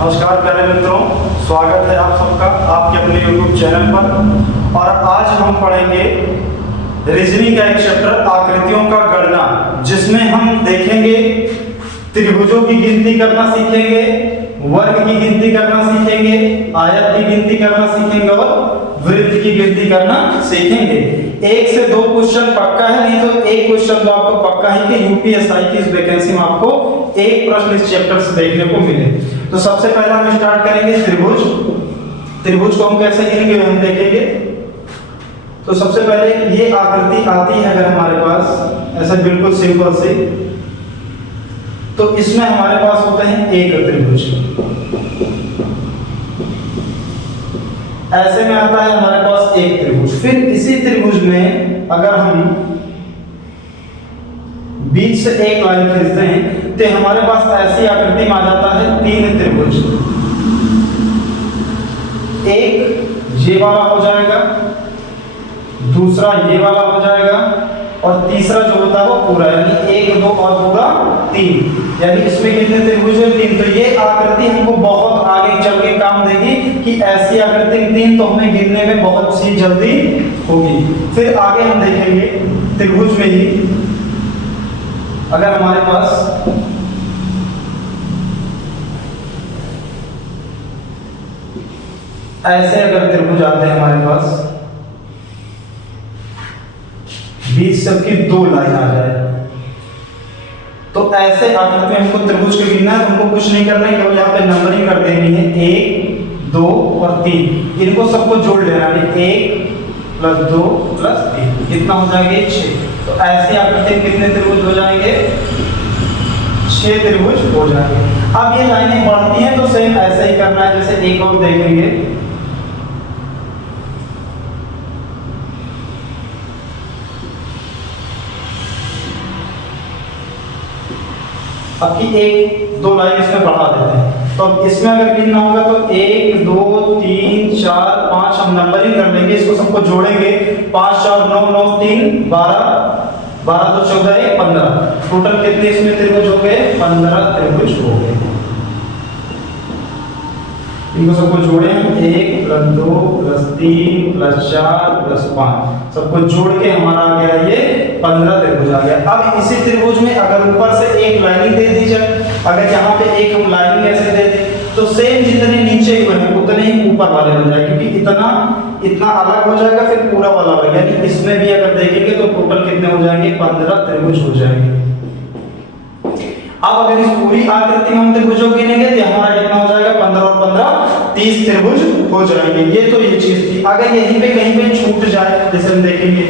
नमस्कार प्यारे मित्रों, स्वागत है आप सबका आपके अपने YouTube चैनल पर। और आज हम पढ़ेंगे रीजनिंग का एक चैप्टर आकृतियों का गणना, जिसमें हम देखेंगे त्रिभुजों की गिनती करना सीखेंगे, वर्ग की गिनती करना सीखेंगे, आयत की गिनती करना सीखेंगे और वृत्त की गिनती करना सीखेंगे। एक से दो क्वेश्चन पक्का है, नहीं तो एक क्वेश्चन तो आपको पक्का है कि यूपीएसआई की इस वैकेंसी में आपको एक प्रश्न इस चैप्टर से देखने को मिले। तो सबसे पहला हम स्टार्ट करेंगे त्रिभुज। त्रिभुज को हम कैसे गिनेंगे हम देखेंगे। तो सबसे पहले ये आकृति आती है अगर हमारे पास ऐसा बिल्कुल सिंपल से, तो इसमें हमारे पास होते हैं एक त्रिभुज। ऐसे में आता है हमारे पास एक त्रिभुज। फिर इसी त्रिभुज में अगर हम बीच से एक लाइन खींचते हैं तो हमारे पास ऐसी आकृति में आ जाता है तीन त्रिभुज। एक ये वाला हो जाएगा, दूसरा ये वाला हो जाएगा और तीसरा जो होता है वो पूरा, यानी एक दो और पूरा तीन। यानी इसमें कितने त्रिभुज है? तीन। तो ये आकृति हमको बहुत आगे चल के काम देगी कि ऐसी आकृति तीन तो हमें गिनने में बहुत सी जल्दी होगी। फिर आगे हम देखेंगे त्रिभुज में ही अगर हमारे पास ऐसे अगर त्रिभुज आते हैं हमारे पास, बीच सबकी दो लाइन आ जाए, तो ऐसे आकृति में हमको त्रिभुज को गिनना है। हमको कुछ नहीं करना है, केवल यहाँ पे नंबरिंग कर देनी है, 1 2 और 3। इनको सबको जोड़ लेना है, 1 + 2 + 3 कितना हो जाएगा? 6। तो ऐसी आकृति में कितने त्रिभुज हो जाएंगे? 6 त्रिभुज हो जाएंगे। अब ये लाइनें बढ़ती हैं तो सेम ऐसे ही करना है। जैसे एक और देखेंगे, अब की एक दो लाइन इसमें बढ़ा देते हैं। तो अब इसमें अगर गिनना होगा तो 1 2 3 4 5 हम नंबरिंग कर लेंगे, इसको सबको जोड़ेंगे। 5 4 9 9 3 12 12 2 14 1 15। टोटल कितने इसमें त्रिभुज हो गए? 15 त्रिभुज हो गए। इनको सबको जोड़े हम, 1 + 2 + 3 + 4 + 5 सबको जोड़ के हमारा आ गया ये 15 त्रिभुज आ गया। अब इसी त्रिभुज में अगर ऊपर से एक लाइनिंग दे दी जाए, अगर यहाँ पे एक हम लाइनिंग ऐसे दे दें तो सेम जितने नीचे हुए हैं उतने ही ऊपर वाले बन जाए, क्योंकि इतना अलग हो जाएगा, फिर पूरा वाला अलग। यानी इसमें भी अगर देखेंगे तो टोटल कितने हो जाएंगे? 15 त्रिभुज हो जाएंगे। अब अगर इस पूरी आकृति में हम त्रिभुजों गिनेंगे तो हमारा कितना हो जाएगा? 15 और 15 30 त्रिभुज हो जाएंगे। ये तो ये चीज थी। अगर यहीं पे कहीं पे छूट जाए, जैसे हम देखेंगे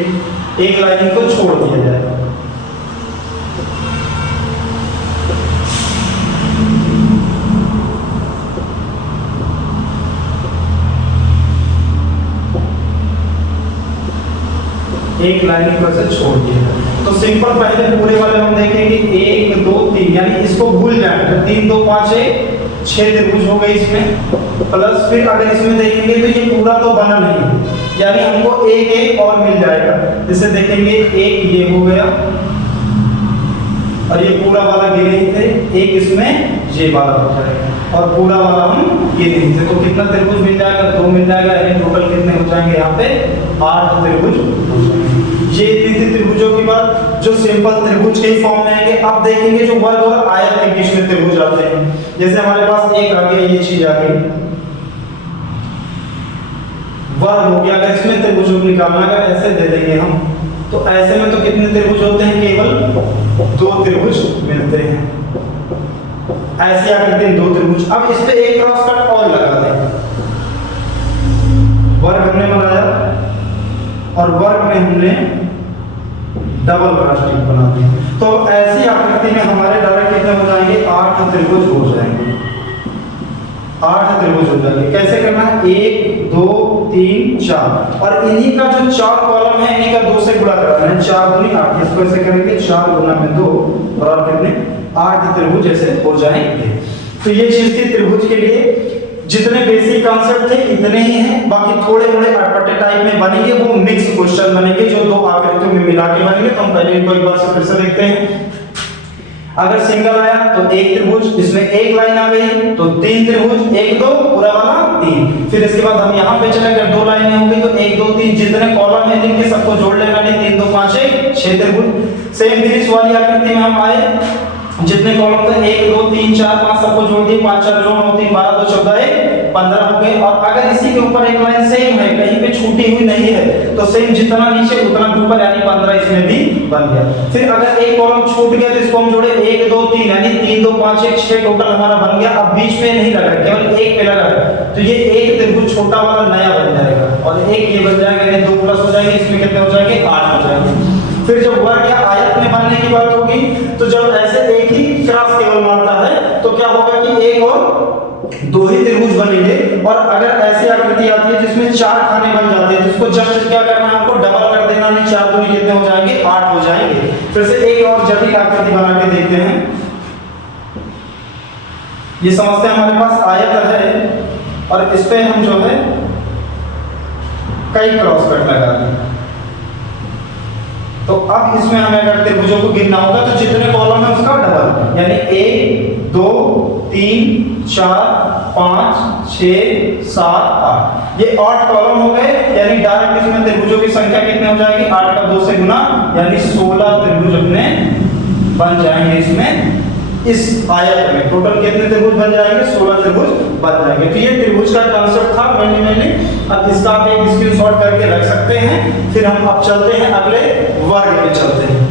एक लाइन को छोड़ दिया जाए, एक लाइन को ऐसे छोड़ दिया तो सिंपल पहले पूरे वाले हम देखेंगे 1 2 3, यानी इसको भूल जाए तो 3 2 5 6 त्रिभुज हो गए इसमें। प्लस फिर अगर इसमें देखेंगे तो ये पूरा तो बना नहीं, यानी हमको एक एक और मिल जाएगा। जैसे देखेंगे एक ये हो गया और ये पूरा वाला गिने ही थे, एक इसमें ये वाला हो जाएगा और पूरा वाला हम गिने थे। तो कितना त्रिभुज मिल जाएगा? 2 मिल जाएगा। यानी टोटल कितने हो जाएंगे? यहाँ पे 8 त्रिभुज हो जाएंगे। ये इतनी त्रिभुजों की बात जो सिंपल त्रिभुज के ही फॉर्म में आएंगे। अब देखेंगे जो वर्ग और आयत के बीच में त्रिभुज आते हैं। जैसे हमारे पास एक आ गया, ये चीज आ गई, वर्ग हो गया। अगर इसमें त्रिभुज निकालना है ऐसे दे देंगे हम, तो ऐसे में तो कितने त्रिभुज होते हैं? केवल 2 त्रिभुज मिलते हैं। ऐसे आकृति में 2 त्रिभुज। अब इस पे एक क्रॉस कट और लगा दें। वर्ग हमने बनाया और वर्ग में हमने डबल क्रॉस टिक बना दी, तो ऐसी आकृति में हमारे डायरेक्ट कितने हो जाएंगे? 8 त्रिभुज हो जाएंगे। 8 त्रिभुज हो जाएंगे। कैसे करना है? 1 2 3 4 और इन्हीं का जो 4 कॉलम है इन्हीं का 2 से गुणा करना है। 4 दूनी 8। इसको ऐसे करेंगे 4 गुना में 2 बराबर कितने? 8 त्रिभुज ऐसे हो जाएंगे। तो ये चीज थी त्रिभुज के लिए। जितने बेसिक कॉन्सेप्ट थे इतने ही हैं, बाकी थोड़े थोड़े अटपटे टाइप में बनेंगे, वो मिक्स क्वेश्चन बनेंगे जो दो आकृतियों में मिला के बनेंगे। तो हम पहले इनको एक बार से फिर से देखते हैं। अगर सिंगल आया तो एक त्रिभुज, इसमें एक लाइन आ गई तो तीन त्रिभुज, एक दो पूरा वाला तीन। फिर इसके बाद हम यहाँ पे चले, अगर दो लाइनें हो गई तो एक दो तीन, जितने कॉलम है लिख के सबको जोड़ लेना, नहीं तीन दो पांच एक छह त्रिभुज। सेम फिर इस वाली आकृति में हम आए, जितने कॉलम थे एक दो तीन चार पांच सबको जोड़ दिए, पांच चार जोड़ नौ तीन 12 दो 14 15 हो गए। और अगर इसी के ऊपर एक लाइन सेम है, कहीं पे छूटी हुई नहीं है, तो सेम जितना नीचे उतना ऊपर, यानी 15 इसमें भी बन गया। फिर अगर एक कॉलम छूट गया तो इसको हम जोड़े 1 2 3, यानी 3 2 5 1 6 टोटल हमारा बन गया। अब बीच में नहीं लगा, केवल एक पे लगा, तो ये एक त्रिभुज छोटा वाला नया बन जाएगा, और एक ये बन जाएगा, यानी 2 प्लस हो जाएंगे, इसमें कितने हो जाएंगे 8 हो जाएंगे। फिर जब वर्ग या आयत में बनने की बात होगी, तो जब ऐसे एक ही क्रॉस केवल मारता है तो क्या होगा कि एक और दो ही त्रिभुज बनेंगे। और अगर ऐसी आकृति आती है जिसमें चार खाने बन जाते हैं, तो इसको जस्ट क्या करना है, हमको डबल कर देना, नहीं चार दूनी कितने हो जाएंगे 8 हो जाएंगे। फिर से एक और जटिल आकृति बना के देखते हैं। ये समझते हैं, हमारे पास आयत है और इस पे हम जो है कई क्रॉस कट लगा दें, तो अब इसमें हमें अगर त्रिभुजों को गिनना होगा तो जितने कॉलम है उसका डबल, यानी 1 2 3 4 5 6 7 8, ये 8 कॉलम हो गए। यानी डायरेक्ट इसमें त्रिभुजों की संख्या कितने हो जाएगी, 8 का 2 से गुना, यानी 16 त्रिभुज अपने बन जाएंगे इसमें, इस आयत में। टोटल कितने त्रिभुज बन जाएंगे, 16 त्रिभुज बन जाएंगे। तो ये त्रिभुज का कांसेप्ट था मैंने अब इसका आप एक स्क्रीनशॉट करके रख सकते हैं। फिर हम अब चलते हैं अगले वर्ग पे चलते हैं।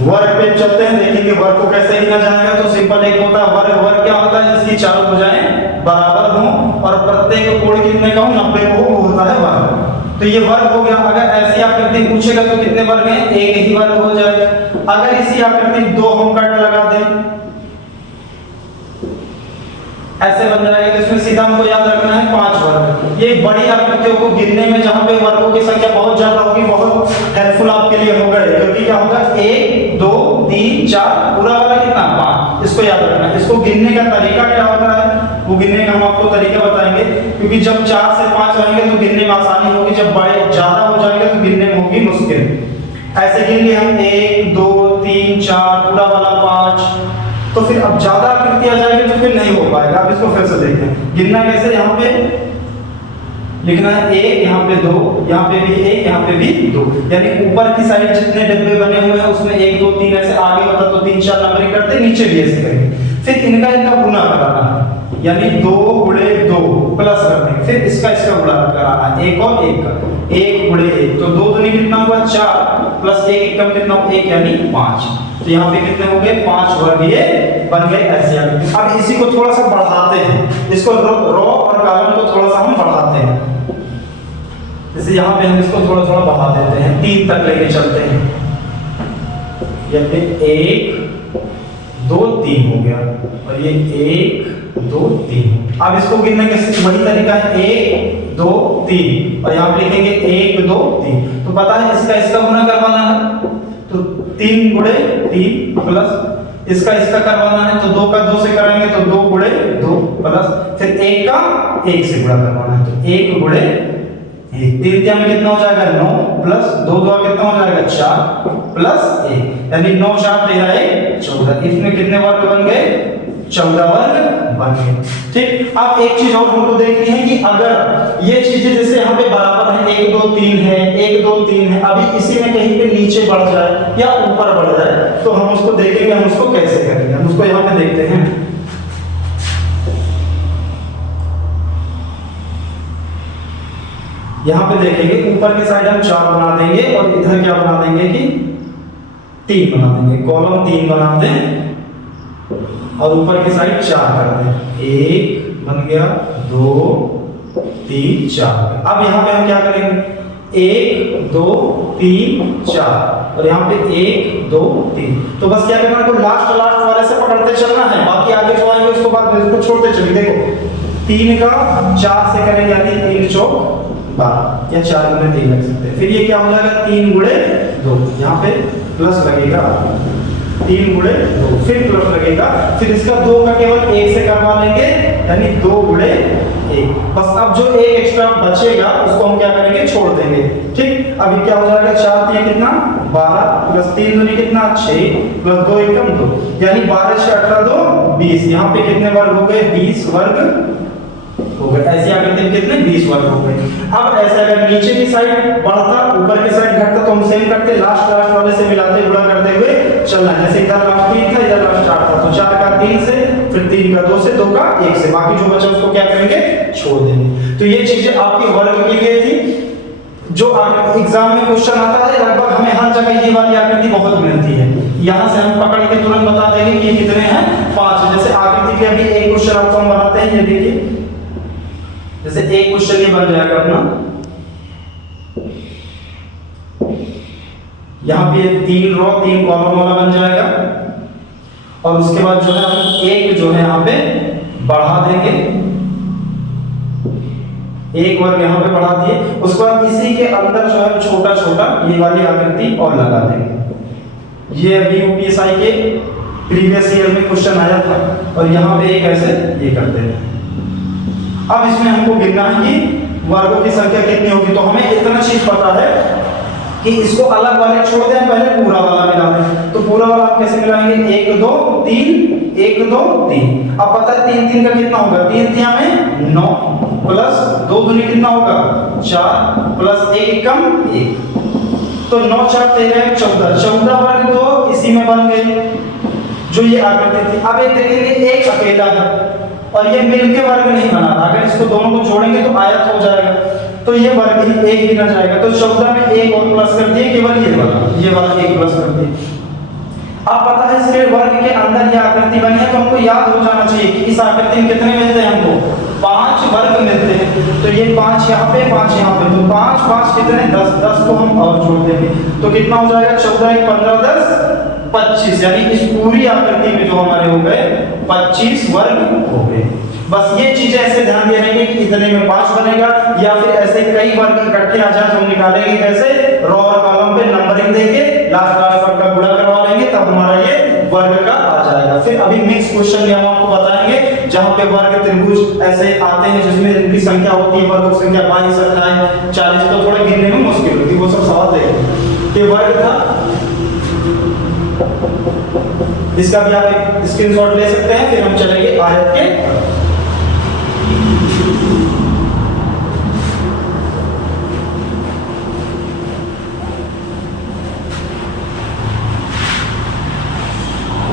वर्ग पे चलते हैं, देखेंगे वर्ग को कैसे गिना जाएगा। तो सिंपल एक होता है वर्ग। वर्ग क्या होता है, जिसकी चारों भुजाएं बराबर हों और प्रत्येक कोण कितने का हो, 90 को, वो होता है वर्ग। तो ये वर्ग हो गया। अगर ऐसी आकृति पूछेगा तो कितने वर्ग हैं, एक ही वर्ग हो जाए। अगर इसी आकृति दो हम कट लगा दें, ऐसे बन जाएगा, तो इसमें सीधा हमको याद रखना है 5 वर्ग। ये बड़ी आकृतियों को गिनने में जहां पे वर्गों की संख्या बहुत ज्यादा होगी, बहुत हेल्पफुल आपके लिए होगा, क्योंकि क्या होगा 1 2 3 4 पूरा वाला कितना 5, इसको याद रखना है। इसको गिनने का तरीका क्या होता है, वो गिनने का हम आपको तरीका बताएंगे, क्योंकि जब 4 से 5 रहेंगे तो गिनने में आसानी होगी, जब बड़े ज्यादा हो जाएंगे तो गिनने में होगी मुश्किल। ऐसे गिन लिए हम 1 2 3 4 पूरा वाला 5, तो फिर अब ज्यादा आकृति आ जाएगी तो फिर नहीं हो पाएगा। अब इसको फिर से देखते हैं, गिनना कैसे। यहाँ पे लिखना है 1, यहाँ पे 2, यहाँ पे भी 1, यहाँ पे भी 2, यानी ऊपर की साइड जितने डब्बे बने हुए हैं उसमें 1 2 3 ऐसे आगे होता तो 3 4 नंबर करते, नीचे भी ऐसे करेंगे। फिर इनका गुना कराना है, यानी 2 गुणे 2 प्लस कर देंगे। फिर इसका गुणा कराना है, 1 और 1 का, 1 गुणे 1, तो 2 दूनी कितना हुआ 4 प्लस 1 कम कितना 1, यानी 5। तो यहाँ पे कितने हो गए 5 वर्ग ये बन गए ऐसे। अब इसी को थोड़ा सा बढ़ाते हैं, इसको रो और कॉलम को थोड़ा सा हम बढ़ाते हैं। जैसे यहाँ पे हम इसको थोड़ा थोड़ा बढ़ा देते हैं, 3 तक लेके चलते हैं। ये 1 2 3 हो गया, और ये 1 2 3। अब इसको गिनने के वही तरीका है, 1 2 3, और यहाँ पे लिखेंगे 1 2 3। तो पता है इसका गुना करवाना है, तो 3 गुणे 3 प्लस इसका करवाना है, तो 2 का 2 से कराएंगे तो 2 गुणे 2 प्लस फिर 1 का 1 से गुणा करवाना है, तो 1 गुणे 1। 3 में कितना हो जाएगा 9 प्लस 2 2 कितना हो जाएगा 4 प्लस 1, यानी 9 4 13 1 14। इसमें कितने वर्ग बन गए, 14 वर्ग बन गए। ठीक। अब एक चीज और हमको देखनी है कि अगर ये चीजें जैसे यहाँ पे बराबर है, 1 2 3 है, 1 2 3 है, अभी इसी में कहीं पे नीचे बढ़ जाए या ऊपर बढ़ जाए, तो हम उसको देखेंगे, हम उसको कैसे करेंगे। हम उसको यहाँ पे देखते हैं। यहाँ पे देखेंगे ऊपर की साइड हम 4 बना देंगे और इधर क्या बना देंगे कि 3 बना देंगे, कॉलम 3 बना दें और ऊपर की साइड 4 कर दें। 1 बन गया, 2 3 4। अब यहाँ पे हम क्या करेंगे, 1 2 3 4, और यहाँ पे 1 2 3। तो बस क्या करना है, लास्ट वाले से पकड़ते चलना है, बाकी आगे जो आएंगे उसको बाद में छोड़ते चलिए। देखो 3 का 4 से करेंगे, यानी 3 चौक 12, या 4 गुणे 3 लग सकते हैं। फिर ये क्या हो जाएगा 3 गुणे 2, यहाँ पे प्लस लगेगा, 3 गुणे 2, फिर प्लस लगेगा, फिर इसका 2 का केवल 1 से करवा लेंगे, यानी 2 गुणे 1। बस अब जो 1 एक्स्ट्रा बचेगा उसको हम क्या करेंगे, छोड़ देंगे। ठीक, अभी क्या हो जाएगा, 4 3 कितना 12 प्लस 3 दूनी कितना 6 प्लस 2 एकम 2, यानी 12 6 18 2 20। यहाँ पे कितने वर्ग हो गए, 20 वर्ग हो गए। ऐसे आकृति में कितने 20 वर्ग हो गए। अब ऐसे अगर नीचे की साइड बढ़ता ऊपर की साइड घटता तो हम सेम करते, लास्ट वाले से मिलाते गुणा करते हुए चलना। जैसे इधर लास्ट 3 था, इधर लास्ट 4 था, तो 4 का 3 से, फिर 3 का 2 से, 2 का 1 से, बाकी जो बचा उसको क्या करेंगे, छोड़ देंगे। तो ये चीजें आपकी वर्ग के लिए थी। जो एग्जाम में क्वेश्चन आता है लगभग हमें हर जगह ये वाली आकृति बहुत मिलती है। यहाँ से हम पकड़ के तुरंत बता देंगे कि कितने हैं, 5। जैसे आकृति के अभी एक क्वेश्चन आपको हम बनाते हैं, ये देखिए, जैसे एक क्वेश्चन ये बन जाएगा अपना, यहाँ पे 3 रो 3 कॉलम वाला बन जाएगा, और उसके बाद जो है हम एक जो है यहाँ पे बढ़ा देंगे, एक वर्ग यहाँ पे बढ़ा दिए। उसके बाद इसी के अंदर जो है छोटा छोटा ये वाली आकृति और लगा देंगे। ये अभी यूपीएसआई के प्रीवियस ईयर में क्वेश्चन आया था, और यहाँ पे एक ऐसे ये करते हैं। अब इसमें हमको गिनना है कि वर्गों की संख्या कितनी होगी। तो हमें इतना चीज पता है कि इसको अलग वाले छोड़ दें, पहले पूरा वाला मिला दें। तो पूरा वाला हम कैसे मिलाएंगे, 1 2 3 1 2 3। अब पता है 3 3 का कितना होगा, 3 3 में 9 प्लस 2 दूनी कितना होगा 4 प्लस 1 एकम 1, तो 9 4 13 14, 14 वर्ग तो इसी में बन गए जो ये आकृति थी। अब एक देखेंगे एक अकेला है और ये मिलके वर्ग नहीं बना रहा, अगर इसको दोनों को जोड़ेंगे तो आयत हो जाएगा, तो ये वर्ग ही एक गिना जाएगा। तो 14 में एक और प्लस कर दिए, केवल ये वाला एक प्लस कर दिए। अब पता है इसके वर्ग के अंदर ये आकृति बनी है, तो हमको याद हो जाना चाहिए कि इस आकृति में कितने मिलते हैं, हमको 5 वर्ग मिलते हैं। तो ये 5 यहाँ पे 5 यहाँ पे, तो 5 5 कितने 10, 10 को हम और जोड़ देंगे तो कितना हो जाएगा 14 1 15 10 25, यानी इस पूरी आकृति में जो हमारे हो गए 25 वर्ग हो गए। बस ये चीजें ऐसे ध्यान दे रहेंगे कि इतने में 5 बनेगा, या फिर ऐसे कई वर्ग इकट्ठे आ जाए तो हम निकालेंगे कैसे, रो और कॉलम पे नंबरिंग देके लास्ट वर्ग का गुणा करवा लेंगे, तब हमारा ये वर्ग का आ जाएगा। फिर अभी मिक्स क्वेश्चन में हम आपको बताएंगे जहां पे वर्ग त्रिभुज ऐसे आते हैं जिसमें इनकी संख्या होती है, वर्ग की संख्या 22 28 40, तो थोड़ा गिनने में मुश्किल होती है, वो सब सवाल देखेंगे। ये वर्ग था, इसका भी आप एक स्क्रीनशॉट ले सकते हैं। फिर हम चलेंगे आयत के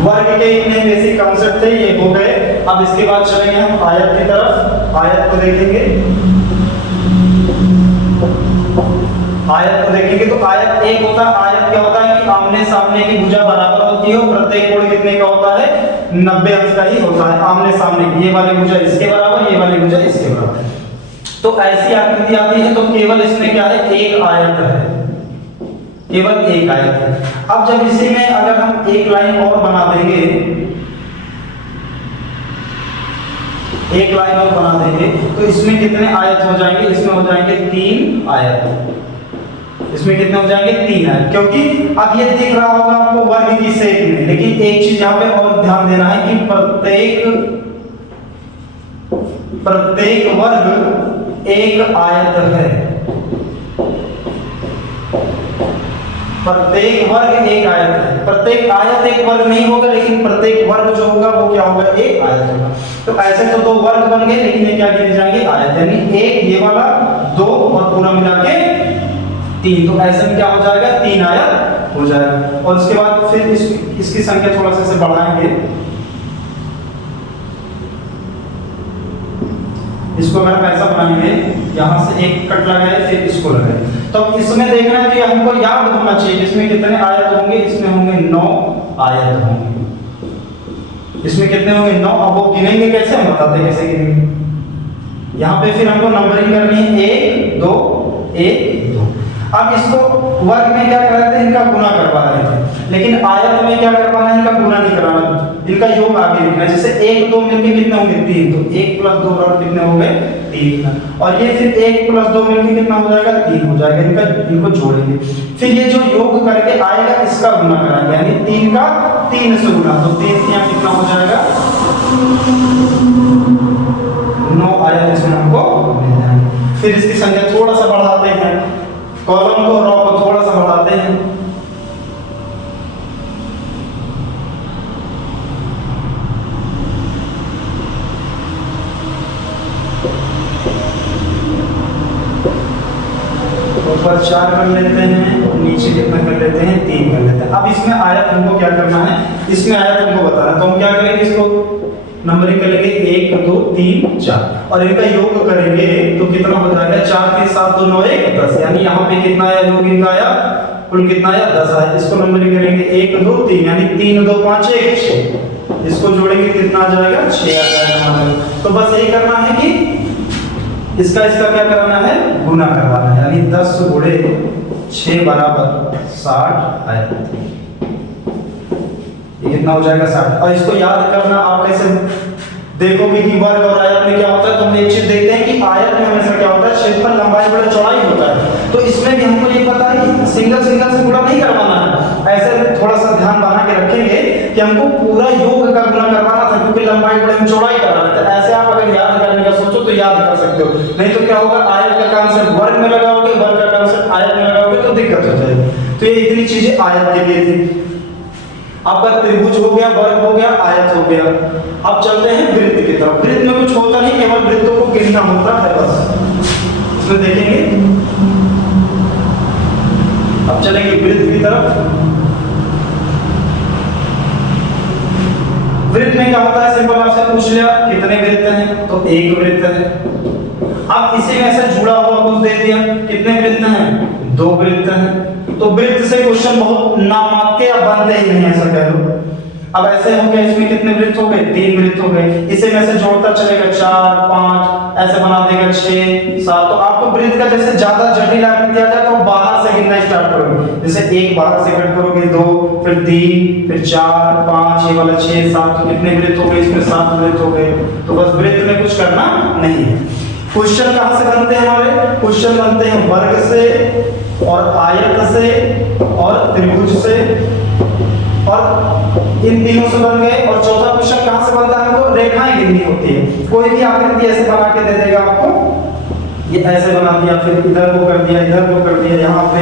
वर्ग के इतने बेसिक कांसेप्ट थे, ये हो गए। अब इसके बाद चलेंगे हम आयत की तरफ, आयत को देखेंगे। आयत को देखेंगे तो आयत एक होता है, आयत क्या होता है कि आमने सामने की भुजा बराबर होती है, प्रत्येक कोण कितने का होता है 90 अंश का ही होता है, आमने सामने की, ये वाली भुजा इसके बराबर, ये वाली भुजा इसके बराबर। तो ऐसी आकृति आती है तो केवल इसमें क्या है, एक आयत है, केवल एक आयत है। अब जब इसी में अगर हम एक लाइन और बना देंगे, एक लाइन और बना देंगे तो इसमें कितने आयत हो जाएंगे, इसमें हो जाएंगे 3 आयत, इसमें कितने हो जाएंगे 3 आयत, क्योंकि अब ये दिख रहा होगा आपको वर्ग की शेप में। लेकिन एक चीज यहाँ पे और ध्यान देना है कि प्रत्येक वर्ग एक आयत है, प्रत्येक वर्ग एक आयत है। प्रत्येक आयत एक वर्ग नहीं होगा, लेकिन प्रत्येक वर्ग जो होगा वो क्या होगा, एक आयत होगा। तो ऐसे तो 2 वर्ग बन गए, लेकिन ये क्या गिने जाएंगे, आयत, यानी एक ये वाला 2 और पूरा मिला के 3, तो ऐसे में क्या हो जाएगा 3 आयत हो जाएगा। और उसके बाद फिर इसकी संख्या थोड़ा सा बढ़ाएंगे, इसको अगर हम ऐसा बनाएंगे, यहां से एक कट लगाए फिर इसको लगाए, तो इसमें देखना है कि हमको याद होना चाहिए इसमें कितने आयत होंगे, इसमें होंगे 9 आयत होंगे, इसमें कितने होंगे 9। अब वो गिनेंगे कैसे, हम बताते हैं कैसे गिनेंगे। यहाँ पे फिर हमको नंबरिंग करनी है 1 2 1 2। अब इसको वर्ग में क्या कर रहे थे, इनका गुना करवा रहे थे, लेकिन आयत में क्या करवाना है, इनका गुना नहीं कराना, इनका योग आगे लिखना है। जैसे 1 2 मिलके कितने होंगे 3, तो 1 + 2 बराबर कितने हो गए 3, और ये फिर 1 + 2 मिलके कितना हो जाएगा 3 हो जाएगा। इनको जोड़ेंगे, फिर ये जो योग करके आएगा इसका गुना कराएंगे, यानी 3 का 3 से गुना, तो 3 यहाँ कितना हो जाएगा 9 आया, इसमें हमको मिल जाएगा। फिर इसकी संख्या थोड़ा सा बढ़ाते हैं, कॉलम को रो को थोड़ा सा बढ़ाते हैं, ऊपर 4 कर लेते हैं, नीचे कितना कर लेते हैं 3 कर लेते हैं। अब इसमें आयत हमको क्या करना है, इसमें आयत हमको बताना है, तो हम क्या करेंगे, इसको नंबरिंग करेंगे 1 2 3 4 और इनका योग करेंगे तो कितना हो जाएगा 4 3 7 2 9 1 10, यानी यहाँ पे कितना आया योग इनका आया, कुल कितना आया 10 आया। इसको नंबरिंग करेंगे 1 2 3, यानी 3 2 5 1 6, इसको जोड़ेंगे कितना आ जाएगा 6 आ जाएगा हमारा। तो बस यही करना है कि इसका क्या करना है, गुना करवाना है, यानी 10 गुणे 6 बराबर 60 आयत, ये कितना हो जाएगा 60। और इसको याद करना, आप कैसे देखोगे कि वर्ग और आयत में क्या होता है, तो हम एक चीज देखते हैं कि आयत में हमेशा क्या होता है, क्षेत्रफल लंबाई बड़ा चौड़ाई होता है, तो इसमें भी हमको ये पता है कि सिंगल से गुणा नहीं करवाना है, ऐसे थोड़ा सा ध्यान बना के रखेंगे कि हमको पूरा योग का गुना करवाना था, क्योंकि लंबाई बड़े में चौड़ाई कराना था। ऐसे आप अगर याद करने का सोचो तो याद कर सकते हो, नहीं तो क्या होगा, आयत का कांसेप्ट वर्ग में लगाओगे, वर्ग का कांसेप्ट आयत में लगाओगे तो दिक्कत हो जाएगी। तो ये इतनी चीजें आयत के लिए थी। आपका त्रिभुज हो गया, वर्ग हो गया, आयत हो गया। अब चलते हैं वृत्त की तरफ। वृत्त में कुछ होता नहीं, केवल वृत्तों को गिनना होता है बस, इसमें देखेंगे। अब चलेंगे वृत्त की तरफ। वृत्त में क्या होता है, सिंपल आपसे पूछ लिया कितने वृत्त हैं, तो एक वृत्त है। अब इसी में से जुड़ा हुआ कुछ दे दिया, कितने वृत्त हैं 2 वृत्त हैं, तो वृत्त से क्वेश्चन बहुत नामात्र या बनते ही नहीं, ऐसा कह लो। अब ऐसे हो गए, इसमें कितने वृत्त हो गए 3 वृत्त हो गए, इसे में से जोड़ता चलेगा 4 5 ऐसे बना देगा 6 7। तो आपको वृत्त का जैसे ज्यादा जटिल आकृति आ जाए तो बाहर से गिनना स्टार्ट करोगे, जैसे 1 बाहर से कट करोगे 2 फिर 3 फिर 4 5 ये वाला 6 7, तो कितने वृत्त हो गए, इसमें 7 वृत्त हो गए। तो बस वृत्त में कुछ करना नहीं है। क्वेश्चन कहां से बनते हैं हमारे, क्वेश्चन बनते हैं वर्ग से और आयत से और त्रिभुज से, और इन तीनों से बन गए। और चौथा क्वेश्चन कहां से बनता है, हमको रेखाएं गिननी होती है। कोई भी आकृति ऐसे बना के दे देगा आपको, ये ऐसे बना दिया, फिर इधर को कर दिया, इधर को कर दिया, यहाँ पे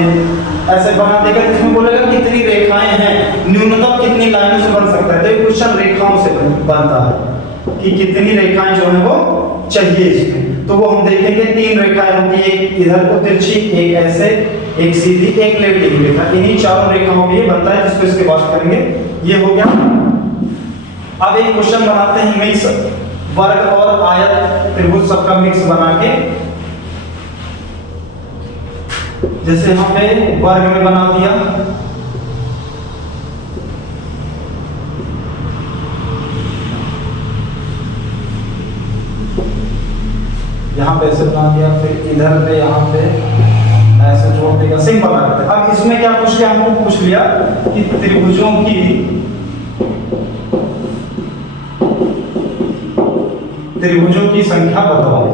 ऐसे बना देगा, इसमें बोलेगा कितनी रेखाएं हैं, न्यूनतम कितनी लाइनों से बन सकता है। तो ये क्वेश्चन रेखाओं से बनता है कि कितनी रेखाएं जो है वो चाहिए इसमें। तो वो हम देखेंगे 3 रेखाएं होती है, एक इधर को तिरछी, एक ऐसे, एक सीधी, एक लेटी हुई रेखा। इन्हीं चारों रेखाओं में ये बनता है, जिसको इसके बाद करेंगे। ये हो गया। अब एक क्वेश्चन बनाते हैं मिक्स, वर्ग और आयत त्रिभुज सबका मिक्स बना के। जैसे यहाँ पे वर्ग में बना दिया, यहाँ पे ऐसे बना दिया, फिर इधर पे यहाँ पे ऐसे जोड़ देगा, सिंपल आ जाता है। अब इसमें क्या पूछ लिया, हमको पूछ लिया कि त्रिभुजों की संख्या बताओ,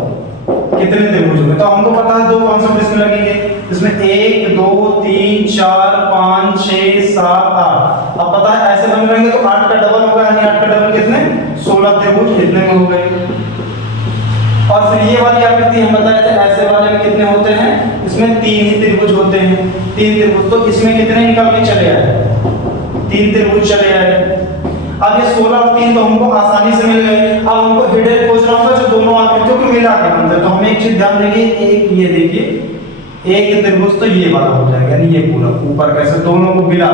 कितने त्रिभुज में। तो हमको पता है 2 कॉन्सेप्ट इसमें लगेंगे, इसमें 1 2 3 4 5 6 7 8। अब पता है ऐसे बन रहेंगे तो 8 का डबल होगा, यानी 8 का डबल कितने 16 त्रिभुज कितने में हो गए। और फिर ये वाली आकृति हम बताए थे, ऐसे वाले में कितने होते हैं, इसमें 3 ही त्रिभुज होते हैं, 3 त्रिभुज। तो इसमें कितने निकल के चले आए, 3 त्रिभुज चले आए। अब ये 16 और 3 तो हमको आसानी से मिल गए। अब हमको हिडन खोजना होगा जो दोनों आकृतियों को मिला के बनता है। तो हमें एक चीज ध्यान देंगे, एक ये देखिए, एक त्रिभुज तो ये वाला हो जाएगा, यानी ये पूरा ऊपर कैसे दोनों को मिला,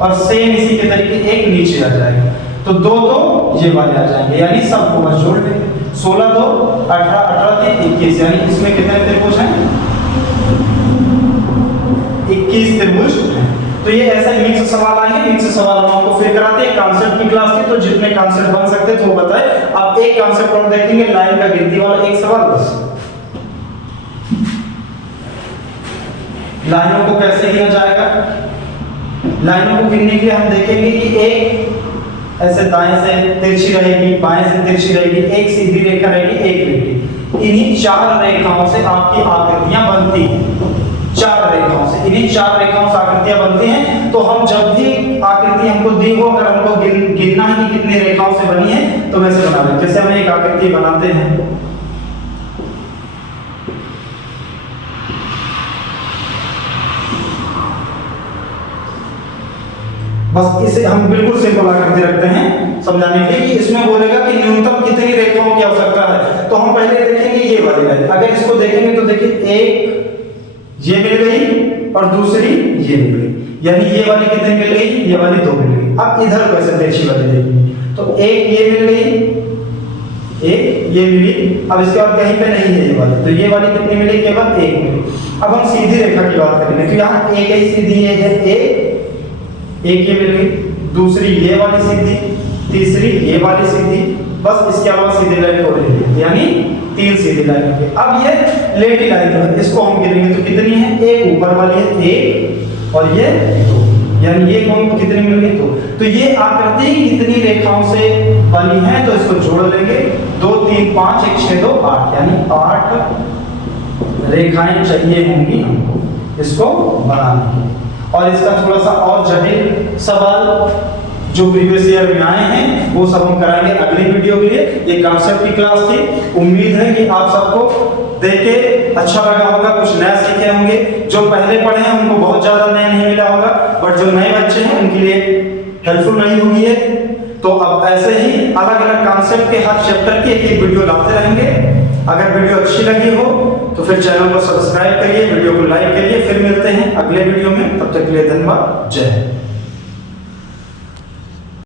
और सेम इसी के तरीके एक नीचे आ जाएगा, तो 2 तो ये वाले आ जाएंगे, यानी सबको बस जोड़ देंगे। 16 2 18 18 3 21, यानी इसमें कितने त्रिभुज हैं 21 त्रिभुज हैं। तो ये ऐसे मिक्स सवाल आएंगे, मिक्स सवाल हम आपको फिर कराते हैं कांसेप्ट की क्लास की, तो जितने कांसेप्ट बन सकते थे वो बताए। अब एक कांसेप्ट और देखेंगे, लाइन का गिनती वाला एक सवाल बस। लाइनों को कैसे गिना जाएगा, लाइनों को गिनने के लिए हम देखेंगे कि एक ऐसे दाएं से तिरछी रहेगी, बाएं से तिरछी रहेगी, एक सीधी रेखा रहेगी, एक रेखी। इन्हीं 4 रेखाओं से आपकी आकृतियां बनती हैं। 4 रेखाओं से, इन्हीं 4 रेखाओं से आकृतियां बनती हैं। तो हम जब भी आकृति हमको दी हो, अगर हमको गिनना है कि कितनी रेखाओं से बनी है, तो वैसे बना लें। जैसे हम एक आकृति बनाते हैं, बस इसे हम बिल्कुल सिंपल आकृति रखते हैं समझाने के लिए कि इसमें बोलेगा कि न्यूनतम कितनी रेखाओं की आवश्यकता है। तो हम पहले देखेंगे ये वाली लाइन। अगर इसको देखेंगे तो देखिए एक ये मिल गई और दूसरी ये मिल गई, यानी ये वाली कितनी मिल गई, ये वाली 2 मिल गई। अब इधर कैसे तिरछी वाली देखेंगे तो एक ये मिल गई, एक ये मिली। अब इसके बाद कहीं पे नहीं है ये वाली, तो ये वाली कितनी मिली, केवल एक मिली। अब हम सीधी रेखा की बात करेंगे तो यहाँ एक ही सीधी ये है, एक ये मिल गई, दूसरी ये वाली सीधी, तीसरी ये वाली सीधी, बस इसके अलावा सीधी लाइन हो रही है, यानी 3 सीधी लाइन है। अब ये लेटी लाइन है, इसको हम गिनेंगे तो कितनी है, एक ऊपर वाली है, एक और ये 2, यानी ये कौन कितनी मिल गई, 2। तो ये आकृति कितनी रेखाओं से बनी है, तो इसको जोड़ लेंगे, 2 3 5 1 6 2 8, यानी 8 रेखाएं चाहिए होंगी हमको इसको बनाने के। और इसका थोड़ा सा और जटिल सवाल जो प्रीवियस ईयर में आए हैं वो सब हम कराएंगे अगली वीडियो के लिए। ये कॉन्सेप्ट की क्लास थी, उम्मीद है कि आप सबको देख के अच्छा लगा होगा, कुछ नया सीखे होंगे। जो पहले पढ़े हैं उनको बहुत ज्यादा नया नहीं मिला होगा, बट जो नए बच्चे हैं उनके लिए हेल्पफुल नहीं होगी है। तो अब ऐसे ही अलग अलग कॉन्सेप्ट के हर चैप्टर की एक वीडियो लाते रहेंगे। अगर वीडियो अच्छी लगी हो तो फिर चैनल को सब्सक्राइब करिए, वीडियो को लाइक करिए। फिर मिलते हैं अगले वीडियो में, तब तक के लिए धन्यवाद, जय हिंद।